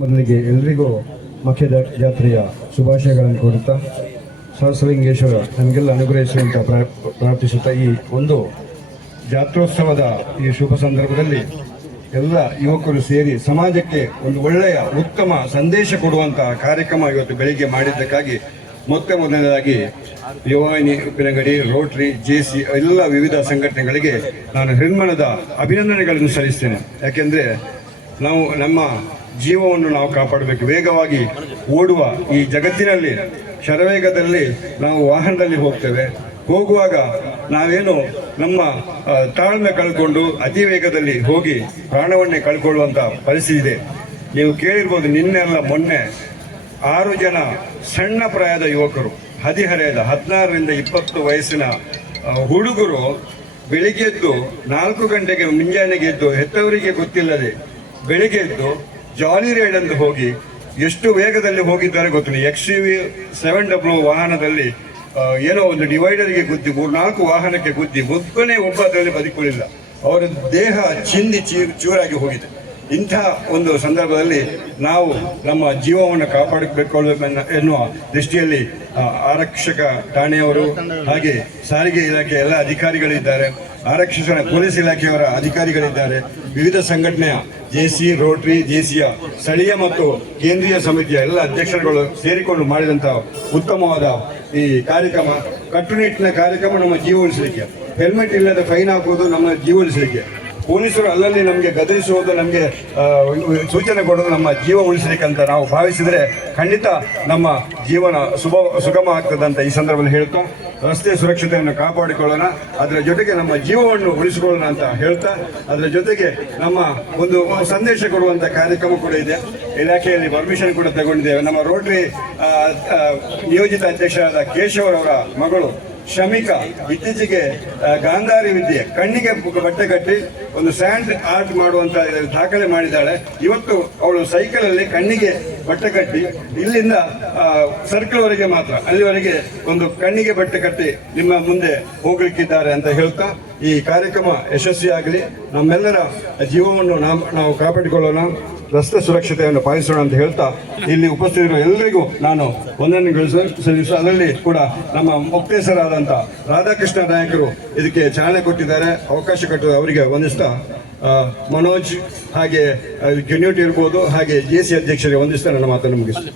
ಮೊದಲಿಗೆ ಎಲ್ರಿಗೂ ಮಖ್ಯ ಜಾತ್ರೆಯ ಶುಭಾಶಯಗಳನ್ನು ಕೋರುತ್ತಾ ಸಹಸ್ರಲಿಂಗೇಶ್ವರ ನಮಗೆಲ್ಲ ಅನುಗ್ರಹಿಸುವಂತ ಪ್ರಾರ್ಥಿಸುತ್ತಾ ಈ ಒಂದು ಜಾತ್ರೋತ್ಸವದ ಈ ಶುಭ ಸಂದರ್ಭದಲ್ಲಿ ಎಲ್ಲ ಯುವಕರು ಸೇರಿ ಸಮಾಜಕ್ಕೆ ಒಂದು ಒಳ್ಳೆಯ ಉತ್ತಮ ಸಂದೇಶ ಕೊಡುವಂತಹ ಕಾರ್ಯಕ್ರಮ ಇವತ್ತು ಬೆಳಿಗ್ಗೆ ಮಾಡಿದ್ದಕ್ಕಾಗಿ ಮೊದಲನೇದಾಗಿ ಯುವವಾಹಿನಿ ಉಪ್ಪಿನಂಗಡಿ, ರೋಟರಿ, ಜೆಸಿ ಎಲ್ಲ ವಿವಿಧ ಸಂಘಟನೆಗಳಿಗೆ ನಾನು ಹೃನ್ಮನದ ಅಭಿನಂದನೆಗಳನ್ನು ಸಲ್ಲಿಸ್ತೇನೆ. ಯಾಕೆಂದರೆ ನಾವು ನಮ್ಮ ಜೀವವನ್ನು ನಾವು ಕಾಪಾಡಬೇಕು. ವೇಗವಾಗಿ ಓಡುವ ಈ ಜಗತ್ತಿನಲ್ಲಿ ಶರವೇಗದಲ್ಲಿ ನಾವು ವಾಹನದಲ್ಲಿ ಹೋಗ್ತೇವೆ. ಹೋಗುವಾಗ ನಾವೇನು ನಮ್ಮ ತಾಳ್ಮೆ ಕಳ್ಕೊಂಡು ಅತಿ ವೇಗದಲ್ಲಿ ಹೋಗಿ ಪ್ರಾಣವನ್ನೇ ಕಳ್ಕೊಳ್ಳುವಂಥ ಪರಿಸ್ಥಿತಿ ಇದೆ. ನೀವು ಕೇಳಿರ್ಬೋದು, ನಿನ್ನೆಲ್ಲ ಮೊನ್ನೆ 6 ಜನ ಸಣ್ಣ ಪ್ರಾಯದ ಯುವಕರು, ಹದಿಹರೆಯದ 16ರಿಂದ 20 ವಯಸ್ಸಿನ ಹುಡುಗರು ಬೆಳಿಗ್ಗೆ ಎದ್ದು 4 ಗಂಟೆಗೆ ಮುಂಜಾನೆಗೆ ಎದ್ದು ಹೆತ್ತವರಿಗೆ ಗೊತ್ತಿಲ್ಲದೆ ಬೆಳಿಗ್ಗೆ ಎದ್ದು ಜಾಲಿ ರೈಡ್ ಎಂದು ಹೋಗಿ ಎಷ್ಟು ವೇಗದಲ್ಲಿ ಹೋಗಿದ್ದಾರೆ ಗೊತ್ತಿಲ್ಲ. XUV 700 ವಾಹನದಲ್ಲಿ ಏನೋ ಒಂದು ಡಿವೈಡರ್ಗೆ ಗುದ್ದಿ 3-4 ವಾಹನಕ್ಕೆ ಗುದ್ದಿ ಒಬ್ಬನೇ ಒಬ್ಬ ಅದರಲ್ಲಿ ಬದುಕುಳಿಲ್ಲ. ಅವರ ದೇಹ ಚಿಂದಿ ಚೂರಾಗಿ ಹೋಗಿದೆ. ಇಂಥ ಒಂದು ಸಂದರ್ಭದಲ್ಲಿ ನಾವು ನಮ್ಮ ಜೀವವನ್ನು ಕಾಪಾಡಿಕೊಳ್ಳಬೇಕು ಎನ್ನುವ ದೃಷ್ಟಿಯಲ್ಲಿ ಆರಕ್ಷಕ ಠಾಣೆಯವರು ಹಾಗೆ ಸಾರಿಗೆ ಇಲಾಖೆ ಎಲ್ಲ ಅಧಿಕಾರಿಗಳಿದ್ದಾರೆ, ಆರಕ್ಷಕ ಪೊಲೀಸ್ ಇಲಾಖೆಯವರ ಅಧಿಕಾರಿಗಳಿದ್ದಾರೆ, ವಿವಿಧ ಸಂಘಟನೆಯ ಜೆಸಿ, ರೋಟರಿ, ಜೆಸಿಯ ಸ್ಥಳೀಯ ಮತ್ತು ಕೇಂದ್ರೀಯ ಸಮಿತಿಯ ಎಲ್ಲ ಅಧ್ಯಕ್ಷರುಗಳು ಸೇರಿಕೊಂಡು ಮಾಡಿದಂತಹ ಉತ್ತಮವಾದ ಈ ಕಾರ್ಯಕ್ರಮ, ಕಟ್ಟುನಿಟ್ಟಿನ ಕಾರ್ಯಕ್ರಮ ನಮ್ಮ ಜೀವ ಉಳಿಸಲಿಕ್ಕೆ. ಹೆಲ್ಮೆಟ್ ಇಲ್ಲದ ಫೈನ್ ಹಾಕುವುದು ನಮ್ಮ ಜೀವ ಉಳಿಸಲಿಕ್ಕೆ. ಪೊಲೀಸರು ಅಲ್ಲಲ್ಲಿ ನಮಗೆ ಗದರಿಸುವುದು, ನಮಗೆ ಸೂಚನೆ ಕೊಡೋದು ನಮ್ಮ ಜೀವ ಉಳಿಸಲಿಕ್ಕೆ ಅಂತ ನಾವು ಭಾವಿಸಿದರೆ ಖಂಡಿತ ನಮ್ಮ ಜೀವನ ಸುಗಮ ಆಗ್ತದೆ ಅಂತ ಈ ಸಂದರ್ಭದಲ್ಲಿ ಹೇಳ್ತಾ, ರಸ್ತೆ ಸುರಕ್ಷತೆಯನ್ನು ಕಾಪಾಡಿಕೊಳ್ಳೋಣ, ಅದರ ಜೊತೆಗೆ ನಮ್ಮ ಜೀವವನ್ನು ಉಳಿಸಿಕೊಳ್ಳೋಣ ಅಂತ ಹೇಳ್ತಾ, ಅದರ ಜೊತೆಗೆ ನಮ್ಮ ಒಂದು ಸಂದೇಶ ಕೊಡುವಂಥ ಕಾರ್ಯಕ್ರಮ ಕೂಡ ಇದೆ. ಇಲಾಖೆಯಲ್ಲಿ ಪರ್ಮಿಷನ್ ಕೂಡ ತಗೊಂಡಿದ್ದೇವೆ. ನಮ್ಮ ರೋಟರಿ ನಿಯೋಜಿತ ಅಧ್ಯಕ್ಷರಾದ ಕೇಶವರವರ ಮಗಳು ಶಮಿಕಾ ಇತ್ತೀಚೆಗೆ ಗಾಂಧಾರಿ ವಿದ್ಯೆ ಕಣ್ಣಿಗೆ ಬಟ್ಟೆ ಕಟ್ಟಿ ಒಂದು ಸ್ಯಾಂಡ್ ಆರ್ಟ್ ಮಾಡುವಂತ ದಾಖಲೆ ಮಾಡಿದ್ದಾಳೆ. ಇವತ್ತು ಅವಳು ಸೈಕಲಲ್ಲಿ ಕಣ್ಣಿಗೆ ಬಟ್ಟೆ ಕಟ್ಟಿ ಇಲ್ಲಿಂದ ಸರ್ಕಲ್ ವರೆಗೆ ಮಾತ್ರ, ಅಲ್ಲಿವರೆಗೆ ಒಂದು ಕಣ್ಣಿಗೆ ಬಟ್ಟೆ ಕಟ್ಟಿ ನಿಮ್ಮ ಮುಂದೆ ಹೋಗ್ಲಿಕ್ಕಿದ್ದಾರೆ ಅಂತ ಹೇಳ್ತಾ, ಈ ಕಾರ್ಯಕ್ರಮ ಯಶಸ್ವಿಯಾಗಲಿ, ನಮ್ಮೆಲ್ಲರ ಜೀವವನ್ನು ನಾವು ಕಾಪಾಡಿಕೊಳ್ಳೋಣ, ರಸ್ತೆ ಸುರಕ್ಷತೆಯನ್ನು ಪಾಲಿಸೋಣ ಅಂತ ಹೇಳ್ತಾ, ಇಲ್ಲಿ ಉಪಸ್ಥಿತರಿರುವ ಎಲ್ಲರಿಗೂ ನಾನು ವಂದನೆಗಳು ಸಲ್ಲಿಸುವ. ಅದರಲ್ಲಿ ಕೂಡ ನಮ್ಮ ಮುಕ್ತೇಸರಾದಂಥ ರಾಧಾಕೃಷ್ಣ ನಾಯಕರು ಇದಕ್ಕೆ ಚಾಲನೆ ಕೊಟ್ಟಿದ್ದಾರೆ, ಅವಕಾಶ ಕೊಟ್ಟಿದ್ದಾರೆ, ಅವರಿಗೆ ವಂದಿಸ್ತಾ, ಮನೋಜ್ ಹಾಗೆ ಗೆನ್ಯೂಟಿ ಇರ್ಬೋದು, ಹಾಗೆ ಜೆಸಿ ಅಧ್ಯಕ್ಷರಿಗೆ ವಂದಿಸ್ತಾ ನನ್ನ ಮಾತನ್ನು ಮುಗಿಸ್ತೀನಿ.